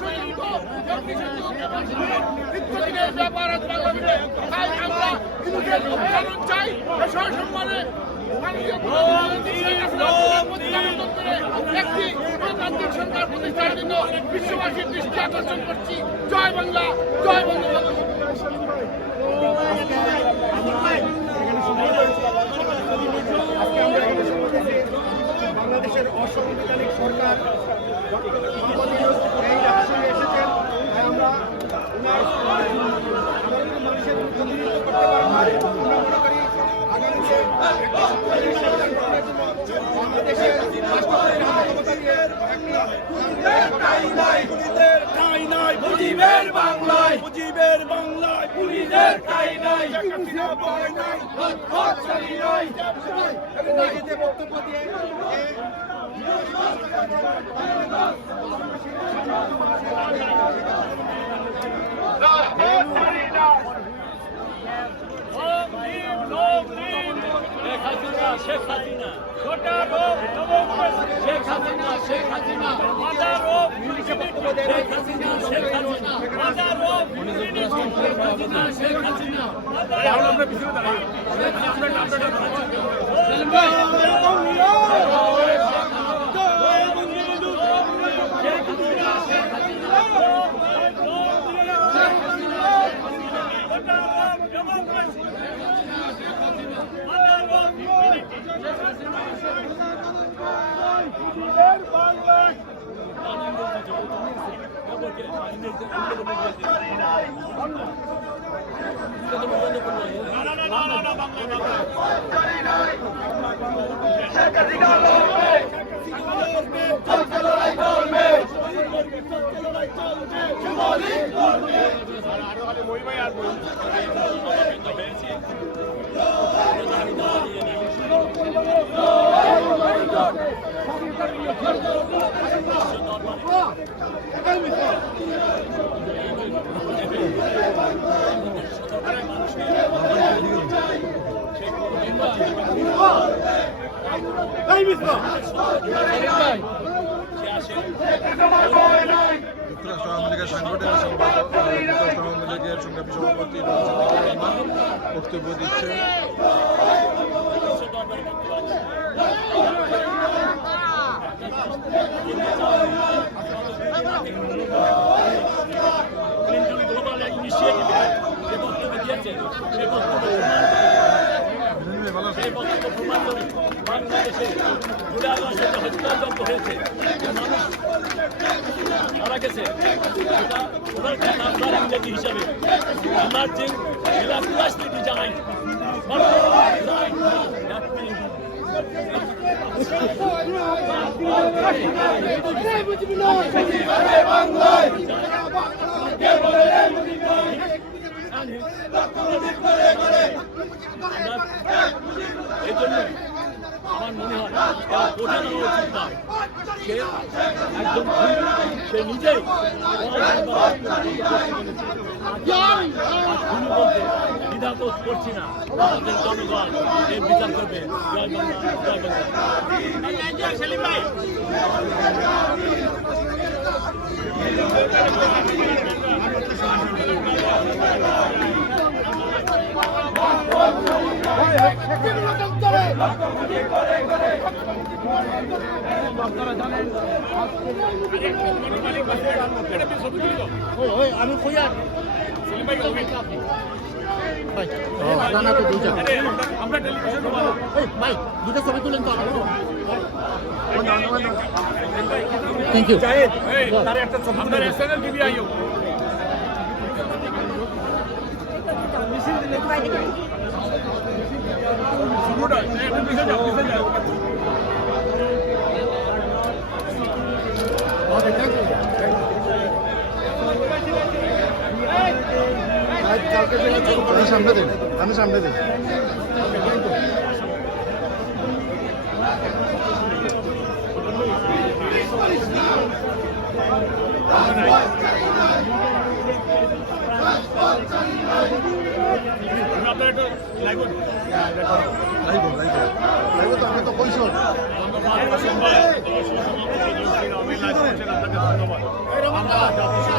সংশোধিত নিত্যদিনের ব্যাপার আজ বাংলাদেশে। তাই আমরা ইনুসের উচ্চারণ চাই, সসম্মানে একটি গণতান্ত্রিক সরকার প্রতিষ্ঠার জন্য বিশ্ববাসীর দৃষ্টি আকর্ষণ করছি। জয় বাংলা, জয় বঙ্গবন্ধু। বাংলাদেশের অসাংবিধানিক সরকার এই আসনে এসেছেন, তাই আমরা মানুষের প্রতিনিধিত্ব করতে পারবো। আমরা মনে করি আগামীতে বাংলাদেশের রাষ্ট্রপতির হাতে ক্ষমতা দিয়ে মুজিবের বাংলায় পুলিশের ঠাই নাই, বক্তব্য দিয়ে শেখ হাসিনা শেখ হাসিনা শেখ হাসিনা শেখ হাসিনা শেখ হাসিনা শেখ হাসিনা যুক্তরাষ্ট্র আওয়ামী লীগের সাংগঠনিক সম্পাদক যুক্তরাষ্ট্র আওয়ামী লীগের সংগ্রামী সভাপতি বক্তব্য দিচ্ছে। বাংলাদেশে হত্যাযজ্ঞ হয়েছে, মারা গেছে, ওনার কথা আপনার ইংরেজি হিসাবে emerging miraculously designed এই জন্য আমার মনে হয় কোঠা নেওয়া উচিত না। সে একদম সে নিজেই দ্বিধাবোধ করছি না। আমাদের জনগণ এর বিচার করবে। জয় বাংলা, জয় বাংলা। সেলিম ভাই আমি কইয়া না তো দুইটা আমরা টেলিভিশন ভাই দুটো ছবি তুলেন তো থ্যাংক ইউ তার একটা ছবি তুলে চ্যানেল টিভি আইও শুরুটা পিছে যাও আমি সামনে দিন তো আমি তো কইছো ধন্যবাদ। আমরা জাতিসংঘ